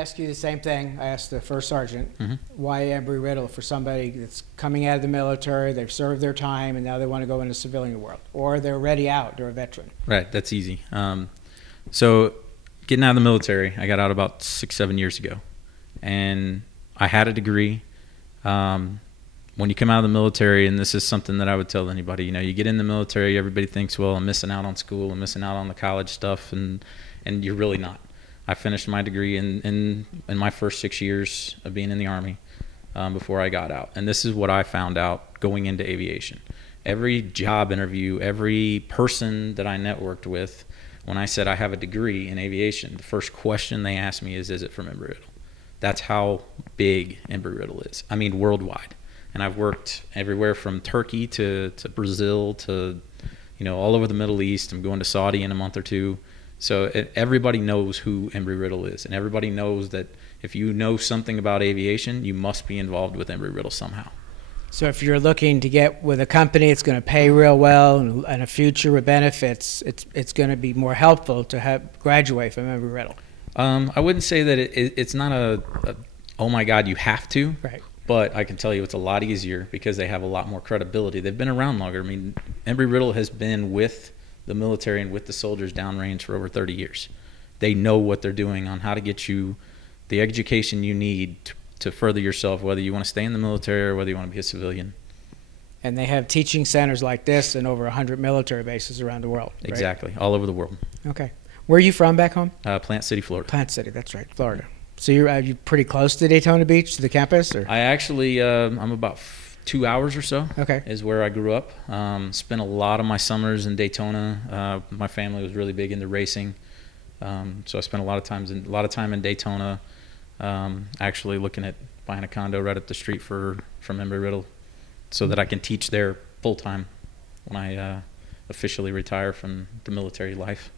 ask you the same thing I asked the first sergeant. Mm-hmm. Why Embry Riddle for somebody that's coming out of the military, they've served their time, and now they want to go into the civilian world? Or they're already out, they're a veteran. Right, that's easy. So getting out of the military, I got out about 6-7 years ago. And I had a degree. When you come out of the military, and this is something that I would tell anybody, you get in the military, everybody thinks, well, I'm missing out on school, I'm missing out on the college stuff, and you're really not. I finished my degree in my first 6 years of being in the Army before I got out. And this is what I found out going into aviation. Every job interview, every person that I networked with, when I said I have a degree in aviation, the first question they asked me is it from Embry Riddle? That's how big Embry Riddle is. I mean, worldwide. And I've worked everywhere from Turkey to Brazil to, all over the Middle East. I'm going to Saudi in a month or two. So everybody knows who Embry Riddle is. And everybody knows that if you know something about aviation, you must be involved with Embry Riddle somehow. So if you're looking to get with a company that's going to pay real well and a future with benefits, it's going to be more helpful to graduate from Embry Riddle. I wouldn't say that it's not a oh my God, you have to. Right. But I can tell you it's a lot easier because they have a lot more credibility. They've been around longer. I mean, Embry Riddle has been with the military and with the soldiers downrange for over 30 years. They know what they're doing on how to get you the education you need to further yourself, whether you want to stay in the military or whether you want to be a civilian. And they have teaching centers like this in over 100 military bases around the world. Right? Exactly, all over the world. Okay. Where are you from back home? Plant City, Florida. Plant City, that's right, Florida. So are you pretty close to Daytona Beach, to the campus? Or? I actually, I'm about 2 hours or so. Okay. Is where I grew up. Spent a lot of my summers in Daytona. My family was really big into racing, so I spent a lot of time in Daytona. Actually looking at buying a condo right up the street from Embry Riddle, so that I can teach there full time when I officially retire from the military life.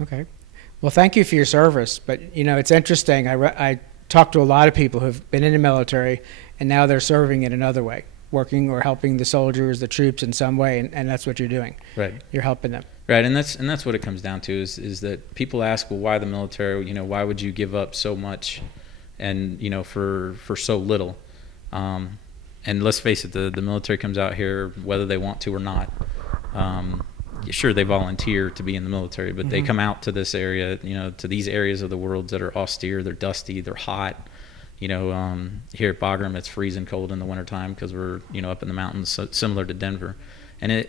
Okay. Well, thank you for your service. But, it's interesting. I talked to a lot of people who've been in the military, and now they're serving in another way, working or helping the soldiers, the troops in some way, and that's what you're doing. Right. You're helping them. Right, and that's what it comes down to is that people ask, well, why the military? Why would you give up so much, and for so little? And let's face it, the military comes out here whether they want to or not. Sure, they volunteer to be in the military, but they come out to this area, to these areas of the world that are austere, they're dusty, they're hot. Here at Bagram, it's freezing cold in the wintertime because we're, up in the mountains, so similar to Denver. And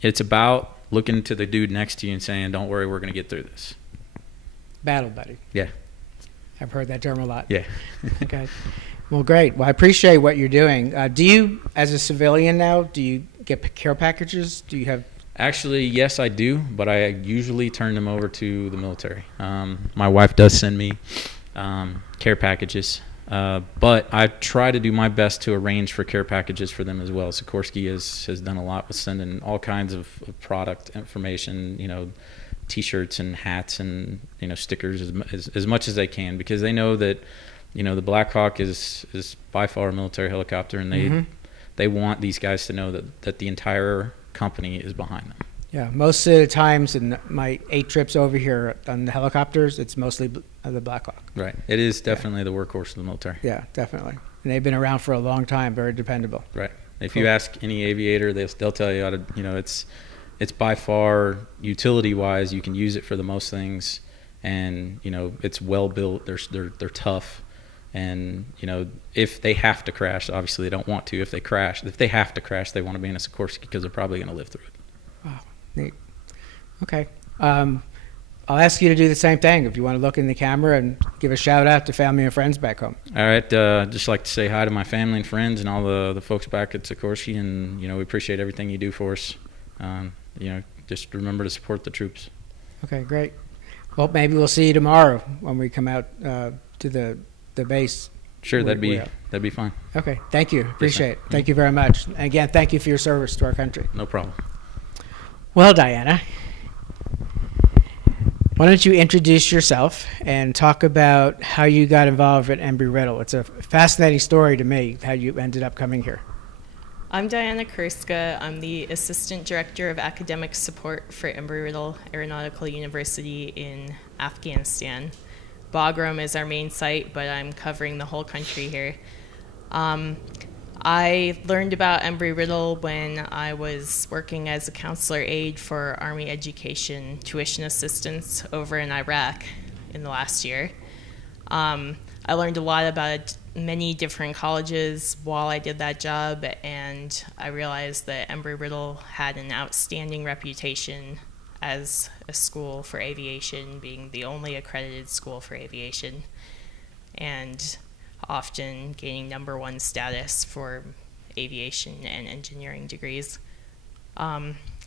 it's about looking to the dude next to you and saying, don't worry, we're going to get through this. Battle buddy. Yeah. I've heard that term a lot. Yeah. Okay. Well, great. Well, I appreciate what you're doing. Do you, as a civilian now, do you get care packages? Do you have... Actually, yes, I do, but I usually turn them over to the military. My wife does send me care packages, but I try to do my best to arrange for care packages for them as well. Sikorsky has done a lot with sending all kinds of product information, T-shirts and hats and stickers as much as they can, because they know that the Black Hawk is by far a military helicopter, and they want these guys to know that the entire company is behind them. Yeah, most of the times in my 8 trips over here on the helicopters, it's mostly the Black Hawk. Right. It is definitely the workhorse of the military. Yeah, definitely. And they've been around for a long time, very dependable. Right. If you ask any aviator, they'll tell you how to, it's by far, utility-wise, you can use it for the most things, and, it's well built, they're tough. And, if they have to crash, obviously they don't want to. If they have to crash, they want to be in a Sikorsky because they're probably going to live through it. Wow, neat. Okay. I'll ask you to do the same thing if you want to look in the camera and give a shout out to family and friends back home. All right. Just like to say hi to my family and friends and all the folks back at Sikorsky, and, we appreciate everything you do for us. Just remember to support the troops. Okay, great. Well, maybe we'll see you tomorrow when we come out to the base. Sure, that'd be fine. Okay, thank you. Appreciate it. Thank you very much. And again, thank you for your service to our country. No problem. Well, Diana, why don't you introduce yourself and talk about how you got involved at Embry Riddle? It's a fascinating story to me, how you ended up coming here. I'm Diana Kurzka. I'm the Assistant Director of Academic Support for Embry Riddle Aeronautical University in Afghanistan. Bagram is our main site, but I'm covering the whole country here. I learned about Embry Riddle when I was working as a counselor aide for Army education tuition assistance over in Iraq in the last year. I learned a lot about many different colleges while I did that job, and I realized that Embry Riddle had an outstanding reputation as a school for aviation, being the only accredited school for aviation, and often gaining #1 status for aviation and engineering degrees.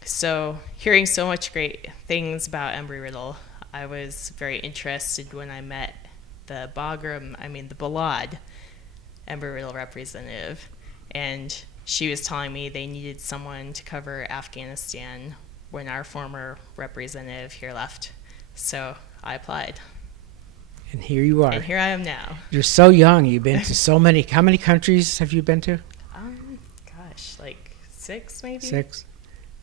So hearing so much great things about Embry Riddle, I was very interested when I met the Balad Embry Riddle representative, and she was telling me they needed someone to cover Afghanistan when our former representative here left. So I applied. And here you are. And here I am now. You're so young. You've been to so many. How many countries have you been to? Gosh, like 6 maybe? 6.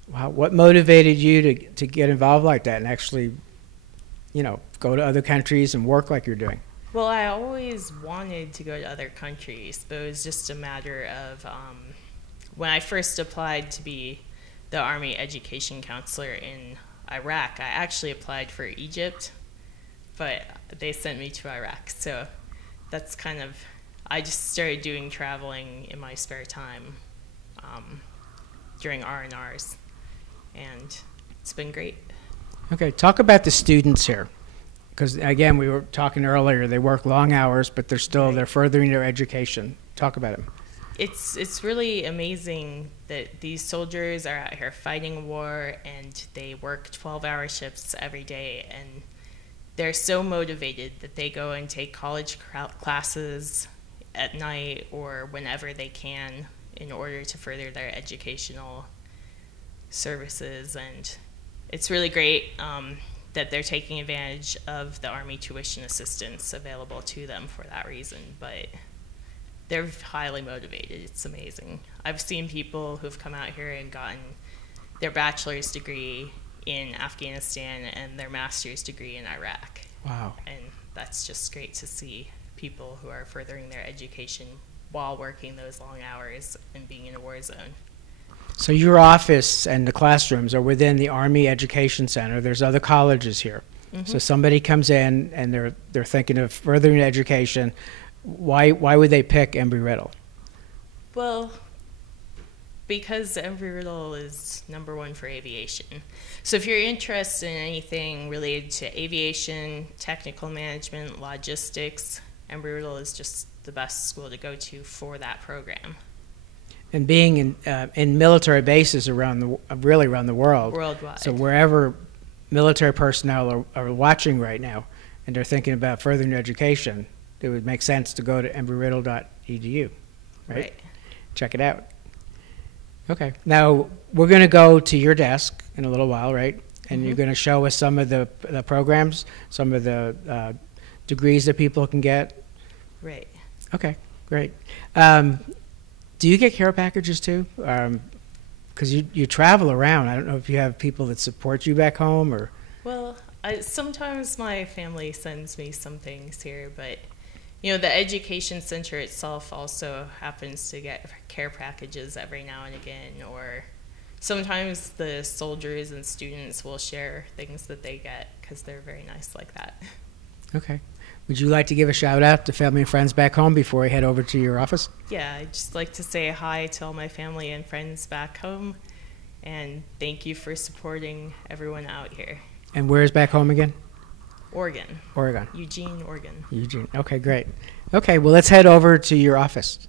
Wow. What motivated you to get involved like that and actually, go to other countries and work like you're doing? Well, I always wanted to go to other countries, but it was just a matter of when I first applied to be the Army education counselor in Iraq, I actually applied for Egypt, but they sent me to Iraq. So that's I just started doing traveling in my spare time during R&Rs, and it's been great. Okay, talk about the students here. Because, again, we were talking earlier, they work long hours, but they're furthering their education. Talk about it. It's really amazing that these soldiers are out here fighting a war, and they work 12-hour shifts every day, and they're so motivated that they go and take college classes at night or whenever they can in order to further their educational services. And it's really great that they're taking advantage of the Army tuition assistance available to them for that reason, but they're highly motivated. It's amazing. I've seen people who've come out here and gotten their bachelor's degree in Afghanistan and their master's degree in Iraq. Wow. And that's just great to see people who are furthering their education while working those long hours and being in a war zone. So your office and the classrooms are within the Army Education Center. There's other colleges here. Mm-hmm. So somebody comes in and they're thinking of furthering education. Why would they pick Embry Riddle? Well, because Embry Riddle is #1 for aviation. So if you're interested in anything related to aviation, technical management, logistics, Embry Riddle is just the best school to go to for that program. And being in military bases around the world. Worldwide. So wherever military personnel are watching right now and they're thinking about furthering their education, it would make sense to go to embryriddle.edu, right? Check it out. Okay. Now, we're going to go to your desk in a little while, right? And you're going to show us some of the programs, some of the degrees that people can get. Right. Okay, great. Do you get care packages too? Because you travel around. I don't know if you have people that support you back home or. Well, sometimes my family sends me some things here, but the education center itself also happens to get care packages every now and again, or sometimes the soldiers and students will share things that they get because they're very nice like that. Okay. Would you like to give a shout out to family and friends back home before we head over to your office? Yeah, I'd just like to say hi to all my family and friends back home, and thank you for supporting everyone out here. And where is back home again? Oregon. Oregon. Eugene, Oregon. Eugene. Okay, great. Okay, well, let's head over to your office.